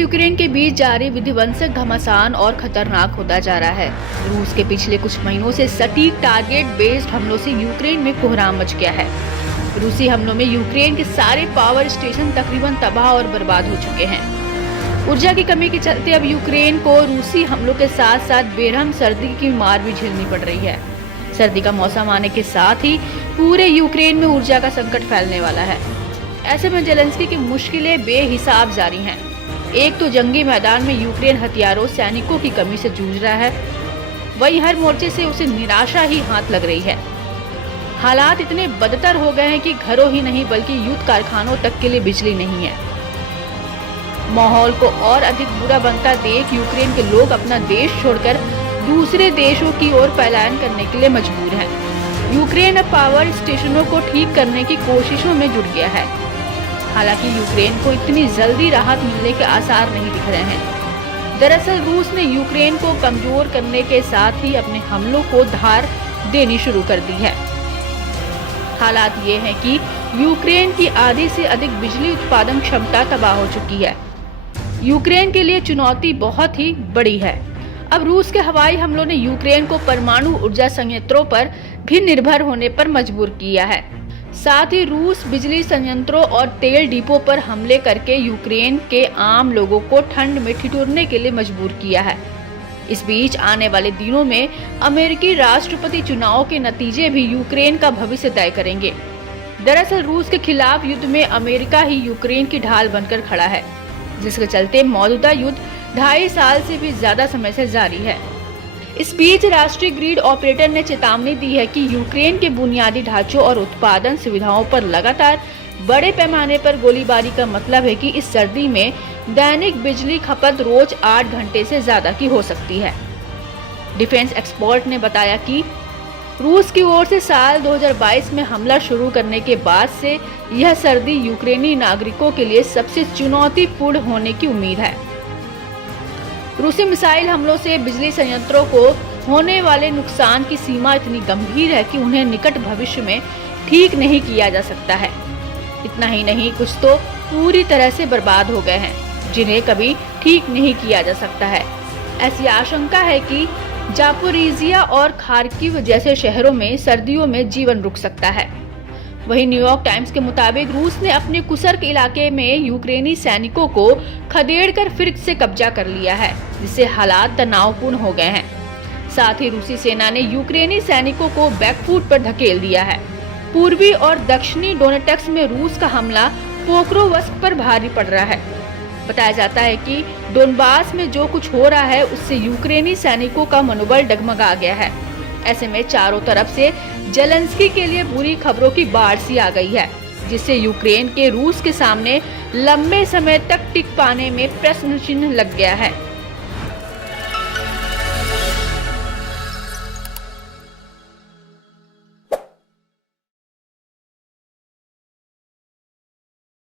Ukraine के बीच जारी विध्वंसक घमासान और खतरनाक होता जा रहा है। रूस के पिछले कुछ महीनों से सटीक टारगेट बेस्ड हमलों से यूक्रेन में कोहराम मच गया है। रूसी हमलों में यूक्रेन के सारे पावर स्टेशन तकरीबन तबाह और बर्बाद हो चुके हैं। ऊर्जा की कमी के चलते अब यूक्रेन को रूसी हमलों के साथ साथ बेरहम सर्दी की मार भी झेलनी पड़ रही है। सर्दी का मौसम आने के साथ ही पूरे यूक्रेन में ऊर्जा का संकट फैलने वाला है। ऐसे में जेलेंस्की की मुश्किलें बेहिसाब जारी हैं। एक तो जंगी मैदान में यूक्रेन हथियारों सैनिकों की कमी से जूझ रहा है, वहीं हर मोर्चे से उसे निराशा ही हाथ लग रही है। हालात इतने बदतर हो गए हैं कि घरों ही नहीं बल्कि युद्ध कारखानों तक के लिए बिजली नहीं है। माहौल को और अधिक बुरा बनता देख यूक्रेन के लोग अपना देश छोड़कर दूसरे देशों की ओर पलायन करने के लिए मजबूर हैं। यूक्रेन अब पावर स्टेशनों को ठीक करने की कोशिशों में जुट गया है। हालांकि यूक्रेन को इतनी जल्दी राहत मिलने के आसार नहीं दिख रहे हैं। दरअसल रूस ने यूक्रेन को कमजोर करने के साथ ही अपने हमलों को धार देनी शुरू कर दी है। हालात ये हैं कि यूक्रेन की आधी से अधिक बिजली उत्पादन क्षमता तबाह हो चुकी है। यूक्रेन के लिए चुनौती बहुत ही बड़ी है। अब रूस के हवाई हमलों ने यूक्रेन को परमाणु ऊर्जा संयंत्रों पर भी निर्भर होने पर मजबूर किया है। साथ ही रूस बिजली संयंत्रों और तेल डिपो पर हमले करके यूक्रेन के आम लोगों को ठंड में ठिठुरने के लिए मजबूर किया है। इस बीच आने वाले दिनों में अमेरिकी राष्ट्रपति चुनाव के नतीजे भी यूक्रेन का भविष्य तय करेंगे। दरअसल रूस के खिलाफ युद्ध में अमेरिका ही यूक्रेन की ढाल बनकर खड़ा है, जिसके चलते मौजूदा युद्ध 2.5 साल से भी ज्यादा समय से जारी है। इस बीच राष्ट्रीय ग्रिड ऑपरेटर ने चेतावनी दी है कि यूक्रेन के बुनियादी ढांचों और उत्पादन सुविधाओं पर लगातार बड़े पैमाने पर गोलीबारी का मतलब है कि इस सर्दी में दैनिक बिजली खपत रोज 8 घंटे से ज्यादा की हो सकती है। डिफेंस एक्सपर्ट ने बताया कि रूस की ओर से साल 2022 में हमला शुरू करने के बाद से यह सर्दी यूक्रेनी नागरिकों के लिए सबसे चुनौतीपूर्ण होने की उम्मीद है। रूसी मिसाइल हमलों से बिजली संयंत्रों को होने वाले नुकसान की सीमा इतनी गंभीर है कि उन्हें निकट भविष्य में ठीक नहीं किया जा सकता है। इतना ही नहीं, कुछ तो पूरी तरह से बर्बाद हो गए हैं, जिन्हें कभी ठीक नहीं किया जा सकता है। ऐसी आशंका है कि जापोरिजिया और खार्किव जैसे शहरों में सर्दियों में जीवन रुक सकता है। वहीं न्यूयॉर्क टाइम्स के मुताबिक रूस ने अपने कुर्स्क इलाके में यूक्रेनी सैनिकों को खदेड़कर फिर से कब्जा कर लिया है, जिससे हालात तनावपूर्ण हो गए हैं। साथ ही रूसी सेना ने यूक्रेनी सैनिकों को बैकफुट पर धकेल दिया है। पूर्वी और दक्षिणी डोनेट्स्क में रूस का हमला पोक्रोवस्क पर भारी पड़ रहा है। बताया जाता है कि डोनबास में जो कुछ हो रहा है उससे यूक्रेनी सैनिकों का मनोबल डगमगा गया है। ऐसे में चारों तरफ से जेलेंस्की के लिए बुरी खबरों की बाढ़ सी आ गई है, जिससे यूक्रेन के रूस के सामने लंबे समय तक टिक पाने में प्रश्न चिन्ह लग गया है।